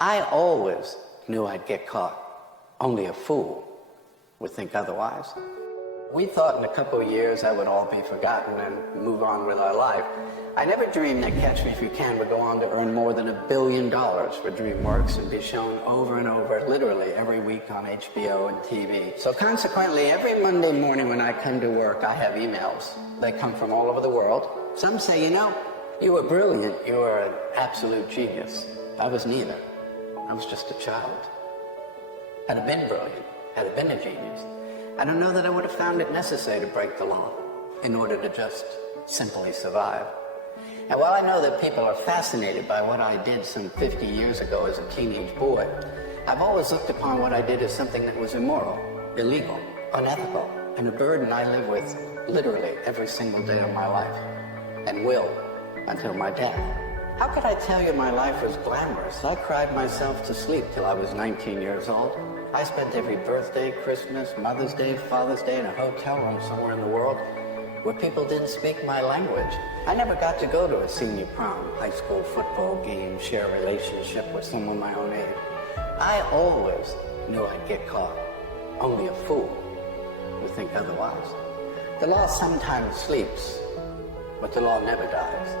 I always knew I'd get caught. Only a fool would think otherwise. We thought in a couple of years that would all be forgotten and move on with our life. I never dreamed that Catch Me If You Can would go on to earn more than $1 billion for DreamWorks and be shown over and over, literally every week on HBO and TV. So consequently, every Monday morning when I come to work, I have emails. They come from all over the world. Some say, you know, you were brilliant. You were an absolute genius. I was neither. I was just a child. Had I been brilliant, had I been a genius, I don't know that I would have found it necessary to break the law in order to just simply survive. And while I know that people are fascinated by what I did some 50 years ago as a teenage boy, I've always looked upon what I did as something that was immoral, illegal, unethical, and a burden I live with literally every single day of my life, and will until my death. How could I tell you my life was glamorous? I cried myself to sleep till I was 19 years old. I spent every birthday, Christmas, Mother's Day, Father's Day in a hotel room somewhere in the world where people didn't speak my language. I never got to go to a senior prom, high school football game, share a relationship with someone my own age. I always knew I'd get caught. Only a fool would think otherwise. The law sometimes sleeps, but the law never dies.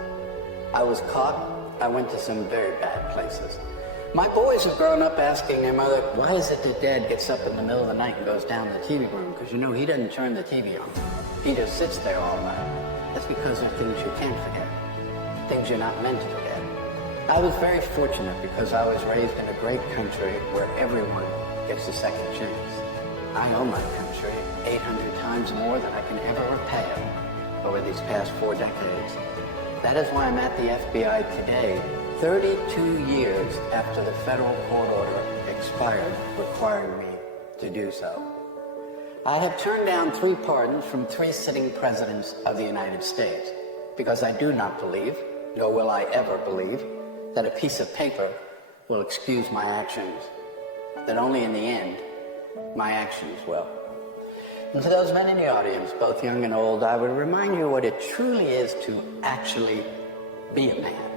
I was caught. I went to some very bad places. My boys have grown up asking their mother, why is it that Dad gets up in the middle of the night and goes down to the TV room? Because you know, he doesn't turn the TV on. He just sits there all night. That's because there are things you can't forget, things you're not meant to forget. I was very fortunate because I was raised in a great country where everyone gets a second chance. I owe my country 800 times more than I can ever repay it over these past 4 decades. That is why I'm at the FBI today, 32 years after the federal court order expired requiring me to do so. I have turned down 3 pardons from 3 sitting presidents of the United States because I do not believe, nor will I ever believe, that a piece of paper will excuse my actions, that only in the end, my actions will. And to those men in the audience, both young and old, I would remind you what it truly is to actually be a man.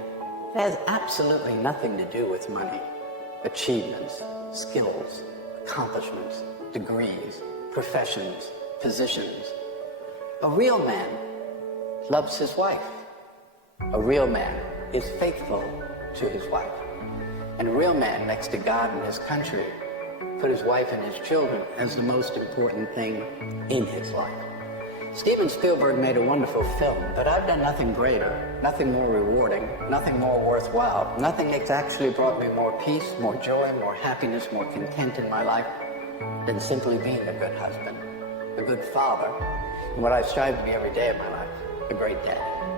It has absolutely nothing to do with money, achievements, skills, accomplishments, degrees, professions, positions. A real man loves his wife. A real man is faithful to his wife. And a real man, next to God and his country, put his wife and his children as the most important thing in his life. Steven Spielberg made a wonderful film, but I've done nothing greater, nothing more rewarding, nothing more worthwhile, nothing that's actually brought me more peace, more joy, more happiness, more content in my life than simply being a good husband, a good father, and what I strive to be every day of my life, a great dad.